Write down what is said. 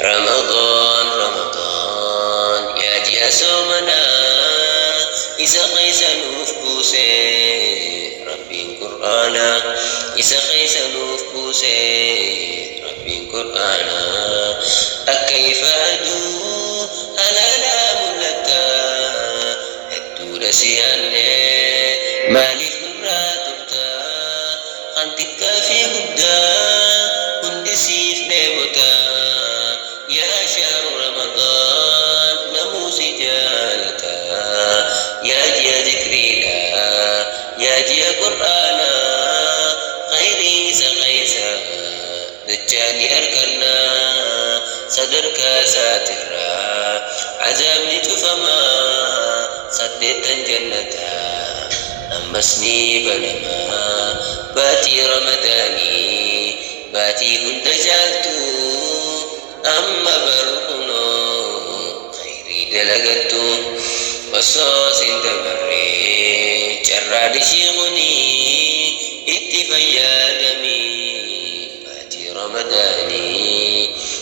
رمضان رمضان يا جي صومنا إذا قيس نفكوسي ربي قرآنا إذا قيس نفكوسي ربي قرآنا أكيف أدو أنا لا ملتا هدو رسياني مالي فراتتا أنتك في قدا هندسي في نيمتا يا شهر رمضان نموس جالتا يا جي ذكرينا يا جي قرآنا غيري سغيسا دجاني أركنا صدرك ساترا عذابني تفما صديتا جنتا أمسني بنما باتي رمضاني باتي كنت جالتو أما برقنو خيري دلقتو وصوص دمري جراد شيخني